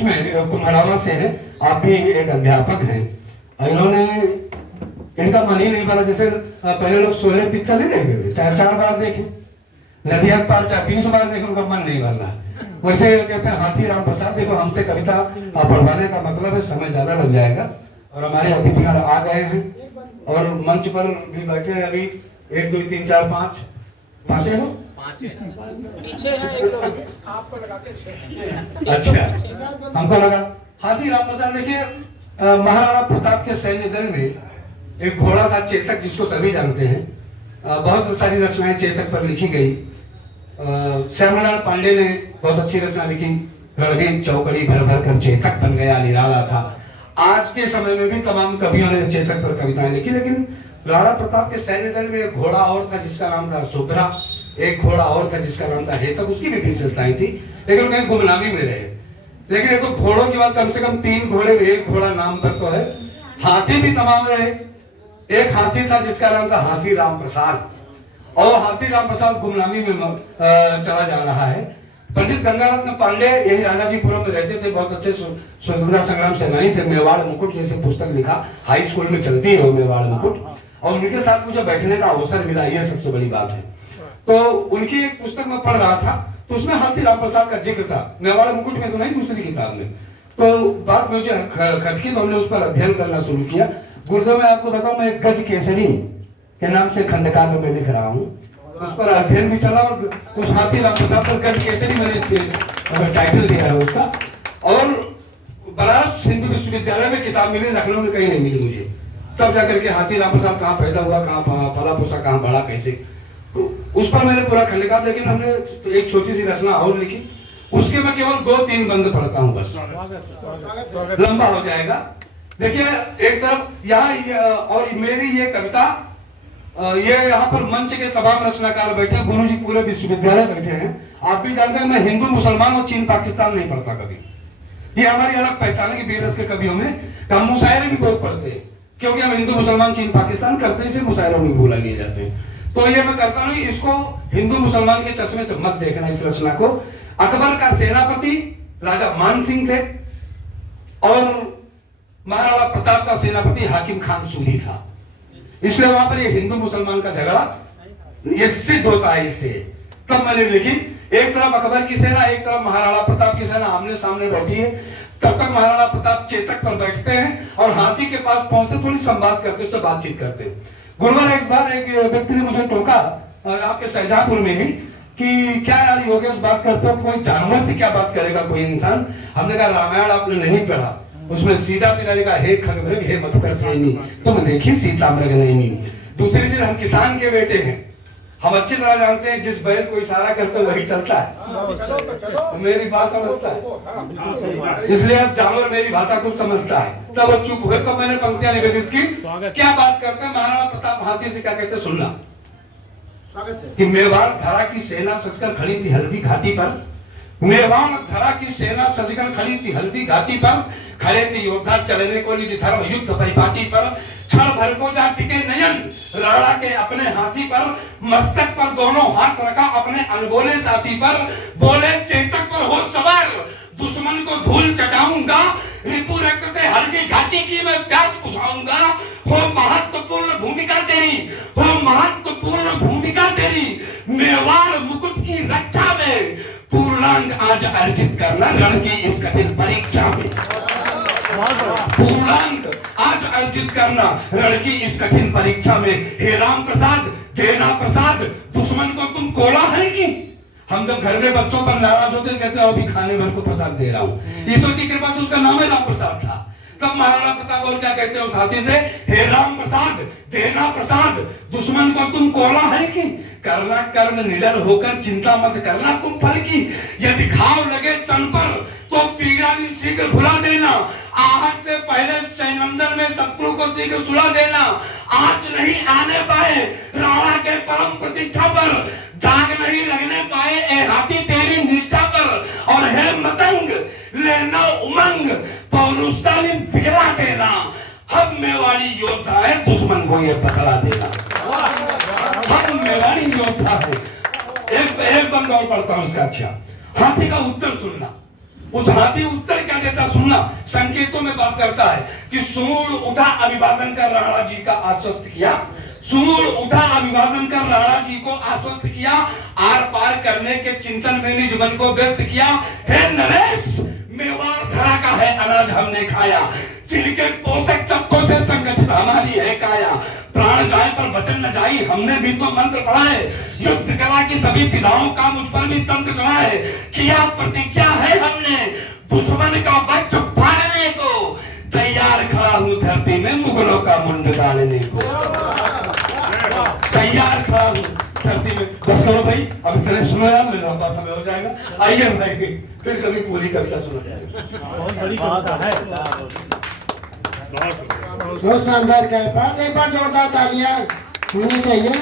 बीच में कुम्हरावा से है, आप भी एक अध्यापक हैं, इन्होंने इनका मन ही नहीं भरा। जैसे पहले लोग 16 पिक्चर नहीं देखते थे, 4 बार देखे, नदिया पार 20 बार देखे, उनका मन नहीं भर रहा। वैसे कहते हैं हाथी राम प्रसाद, देखो हमसे कविता पढ़वाने का मतलब है समय ज्यादा लग जाएगा, और हमारे अतिथि आ गए हैं और मंच पर भी बैठे हैं। अभी 1 2 3 4 5 पांचे हो, पीछे है एक लोग, आपको लगा के 6। अच्छा हमको लगा। हाथी राम प्रसाद देखिए, महाराणा प्रताप के सैन्य दल में एक घोड़ा था चेतक, जिसको सभी जानते हैं। बहुत सारी रचनाएं चेतक पर लिखी गई। श्यामलाल पांडे ने बहुत अच्छी रचना लिखी, रणवीर चौकड़ी भर भर कर चेतक बन गया निराला था। आज के समय में भी तमाम कवियों ने चेतक पर कविताएं लिखी, लेकिन राणा प्रताप के सैन्य दल में एक घोड़ा और था जिसका नाम था शुभ्रा, एक घोड़ा और था जिसका नाम था हेतक, उसकी भी विशेषताएं थी, लेकिन कहीं गुमनामी में रहे। लेकिन एक घोड़ों की बात, कम से कम 3 घोड़े में एक घोड़ा नाम पर तो है। हाथी भी तमाम रहे। एक हाथी था जिसका नाम था हाथी राम प्रसाद, और हाथी राम प्रसाद गुमनामी में चला जा रहा है। पंडित गंगारत्न पांडे यही राजाजीपुरम में रहते थे, बहुत अच्छे स्वतंत्रता संग्राम सेनानी थे। मेवाड़ मुकुट जैसे पुस्तक लिखा, हाई स्कूल में चलती है वो मेवाड़ मुकुट, और उनके साथ मुझे बैठने का अवसर मिला, ये सबसे बड़ी बात है। तो उनकी एक पुस्तक में पढ़ रहा था, तो उसमें हाथी राम प्रसाद का जिक्र था, मेवाड़ मुकुट में तो नहीं, दूसरी किताब में। तो बात मुझे खटकी, तो हमने उस पर अध्ययन करना शुरू किया। गुरुदेव में आपको बताऊं, मैं एक गज केसरी के नाम से खंडकार में मैं लिख रहा हूँ, उस पर अध्ययन भी चला, और उस हाथी राम प्रसाद पर गज केसरी मैंने टाइटल दिया है उसका। और बनारस हिंदू विश्वविद्यालय में किताब मिली, लखनऊ में कहीं नहीं मिली मुझे। तब जाकर के हाथी राम प्रसाद कहाँ पैदा हुआ, कहाँ पला पोसा, कहाँ बड़ा, कैसे, तो उस पर मैंने पूरा खंडकार। लेकिन हमने तो एक छोटी सी रचना और लिखी, उसके मैं केवल 2-3 बंद पढ़ता हूँ बस, लंबा हो जाएगा। देखिए एक तरफ यहाँ, और मेरी ये कविता, ये यहाँ पर मंच के तमाम रचनाकार बैठे हैं, गुरुजी पूरे विश्वविद्यालय बैठे हैं। आप भी जानते हैं मैं हिंदू मुसलमान और चीन पाकिस्तान नहीं पढ़ता कभी, ये हमारी अलग पहचान है कि बेरस के कवियों में हम मुशायरे भी बहुत पढ़ते हैं, क्योंकि हम हिंदू मुसलमान चीन पाकिस्तान करते हैं, इसे मुशायरों में भूला लिए जाते हैं। तो ये मैं करता नहीं, इसको हिंदू मुसलमान के चश्मे से मत देखना। इस रचना को अकबर का सेनापति राजा मान सिंह थे, और महाराणा प्रताप का सेनापति हाकिम खान सूरी था, इसलिए वहां पर ये हिंदू मुसलमान का झगड़ा ये सिद्ध होता है इससे। तब मैंने लिखी, एक तरफ अकबर की सेना, एक तरफ महाराणा प्रताप की सेना आमने सामने बैठी है। तब तक महाराणा प्रताप चेतक पर बैठते हैं और हाथी के पास पहुंचते, थोड़ी संवाद करते, उससे बातचीत करते हैं। गुरुवर एक बार एक व्यक्ति ने मुझे टोका आपके शाहजहांपुर में ही, कि क्या यार योगेश बात करते हो, कोई जानवर से क्या बात करेगा कोई इंसान। हमने कहा रामायण आपने नहीं पढ़ा, उसमें सीधा सीधा लिखा हे खगमृग हे मधुकर सैनी, तुम देखी सीता मृग नैनी। दूसरी चीज, हम किसान के बेटे हैं, हम अच्छी तरह जानते हैं जिस बैल को इशारा करते वही चलता है, मेरी बात समझता है, इसलिए अब जानवर मेरी भाषा को समझता है। तब वो चुप हुए, तो मैंने पंक्तियां निवेदित की, क्या बात करते हैं महाराणा प्रताप हाथी से क्या कहते सुनना, कि मेवाड़ धरा की सेना सजकर खड़ी थी हल्दी घाटी पर, मेवाड़ धरा की सेना सजकर खड़ी थी हल्दी घाटी पर, खड़े थे योद्धा चलने को निज धर्म युद्ध परिपाटी पर, क्षण भर को जा टिके नयन राणा के अपने हाथी पर, मस्तक पर दोनों हाथ रखा अपने अनबोले साथी पर, बोले चेतक पर हो सवार दुश्मन को धूल चटाऊंगा, रिपु रक्त से हल्दी घाटी की मैं प्यास बुझाऊंगा, हो महत्वपूर्ण भूमिका तेरी, हो महत्वपूर्ण भूमिका तेरी, मेवाड़ मुकुट की रक्षा में पूर्णांक आज अर्जित करना रण की इस कठिन परीक्षा में, पूर्णांक आज अर्जित करना रण की इस कठिन परीक्षा में, हे राम प्रसाद देना प्रसाद दुश्मन को तुम कोला है कि। हम जब घर में बच्चों पर नाराज होते कहते हो अभी खाने भर को प्रसाद दे रहा हूँ, ईश्वर की कृपा से उसका नाम है राम प्रसाद था। तब महाराणा प्रताप और क्या कहते हैं उस हाथी से, हे राम प्रसाद देना प्रसाद दुश्मन को तुम कोला है कि, करना कर्म निडर होकर चिंता मत करना तुम फल की, यदि घाव लगे तन पर तो पीड़ा शीघ्र भुला देना, आहट से पहले सैनंदन में शत्रु को शीघ्र सुला देना, आंच नहीं आने पाए राणा के परम प्रतिष्ठा पर, दाग नहीं लगने पाए ए हाथी तेरी निष्ठा पर, और हे मतंग लेना उमंग पौरुषता ने बिखरा देना, हम मेवाड़ी योद्धा है दुश्मन को ये पकड़ा देना, हम मेवाड़ी योद्धा है। एक बंद और पढ़ता हूं इसका। अच्छा, हाथी का उत्तर सुनना, उस हाथी उत्तर क्या देता सुनना, संकेतों में बात करता है कि सूर उठा अभिवादन कर राणा जी का आश्वस्त किया, सूर उठा अभिवादन कर राणा जी को आश्वस्त किया, आर पार करने के चिंतन में निज मन को व्यस्त किया। हे नरेश, मेवाड़ धरा का है अनाज हमने खाया, जिनके पोषक तत्वों से संगठित हमारी है काया, प्राण जाए पर वचन न जाई, हमने भी तो मंत्र पढ़ा है, युद्ध कला की सभी विधाओं का मुझ पर भी तंत्र चढ़ा है, किया प्रतिज्ञा है हमने दुश्मन का वज्र फाड़ने को, तैयार खड़ा हूं धरती में मुगलों का मुंड गाड़ने को, तैयार खड़ा हूं धरती में। बस करो भाई, अब इतने सुनो यार, मेरा लंबा समय हो जाएगा। आइए भाई, फिर कभी पूरी कविता सुना जाएगा। बहुत बड़ी बात है। बहुत शानदार, क्या बात, एक बार जोरदार तालियां होनी चाहिए।